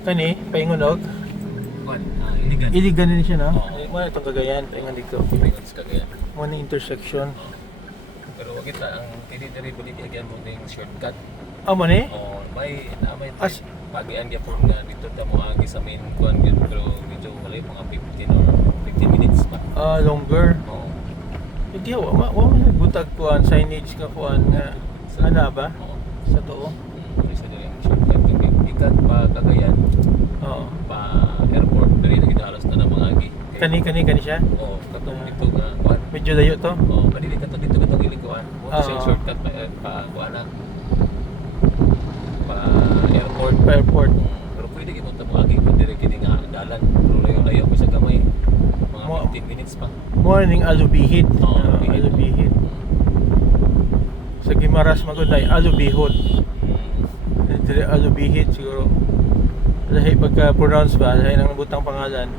Kani, paingunog. Kuan, iligan. Iligan din siya, no? Oo. Mo itong Cagayan, paingan dito. Paingon sa Cagayan. Mo na intersection. Pero wag kita ang tini-diri balik again mo ning shortcut. Mo ni? Oh, may As- pagian gyapon nga dito ta mo agi sa main kuan gyud pero medyo wala mga 15 or 15 minutes pa. Longer. Oo. Hindi wa butag kuan signage ka kuan nga ana ba? Oo. Sa tuo. Isa din yung shortcut kay ikat pa Cagayan Oo. pa airport diri na kita halos na mga agi. Kani siya. Oo, katong dito nga kuan. Medyo layo to. Oo, kadili katong dito katong ilikuan. Mo Oo. siya shortcut pa kuan na. Pa airport. Pa airport. Pero pwede kita mo agi pa dire kini nga dalan. Pero layo pa sa gamay. Mga Mo- 15 minutes pa. Morning alubihid. Oo, Alubihid. Sa Gimaras magulay alubihod. Dire alubihid siguro. Lahi pagka-pronounce ba, lahi nang butang pangalan.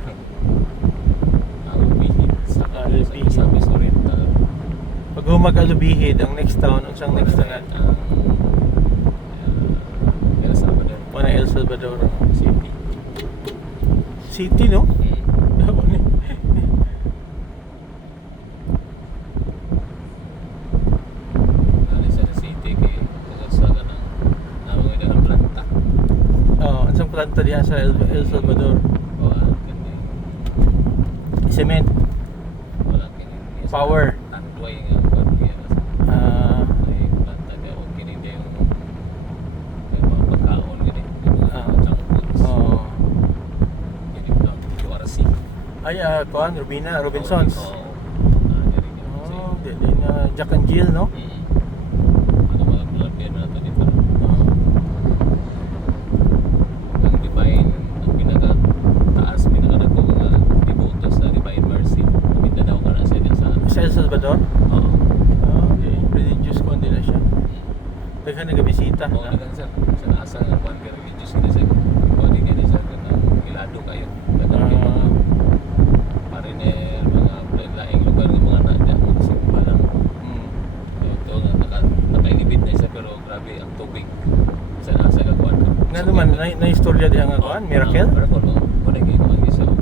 Alubihid sa Alubihid. sa Miss Oriental. Pag humag alubihid, ang next town, unsang next town? El Salvador Mana El Salvador City. City, no? Ano ni? Sa city kay kagasagan ng nawang ida ng planta. Unsang planta diha sa El Salvador? O kani Cement, wala kini Power. Tanduay nga pagkiya ah, ay planta kay o kini dia yung may mga pagkaon gani junk foods. oh. Kini ang QRC. Ay, kuan, Robinsons. Oo. Oh, din Jack and Jill, no? Ano mga lalagyan na ito dito. Ang Divine, ang pinaka-taas, pinaka-nagko mga devoto sa Divine Mercy. Mindanao ka na siya sa Sa El Salvador? Oo. Okay. Religious kuan din na siya. Daghan nagabisita. Oo, nagan sir. Sa nasa nga kuwan ka religious ka na siya. Kuwan din na siya na ilado kayo. Dagan kayo mga mariner, mga laing lugar ng mga nadya, mga simbahan. Ito nga, nakailibid na siya pero grabe ang tubig. Sa nasa kagwan ka. Nga naman, na-istorya diha nga kuan, miracle? Miracle, oo. Kung nagiging ang isa. Ano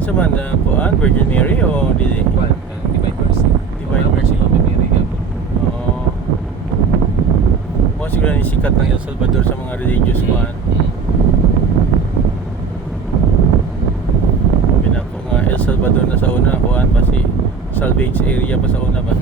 sa man, kuan, Virgin Mary o dili? Kuwan, ang Divine Mercy. Divine Wala Mercy. po si Mami Mary nga po. Oo. Mo siguro ni sikat ng El Salvador sa mga religious kuan. Binako nga El Salvador na sa una kuan pa si salvage area pa sa una ba?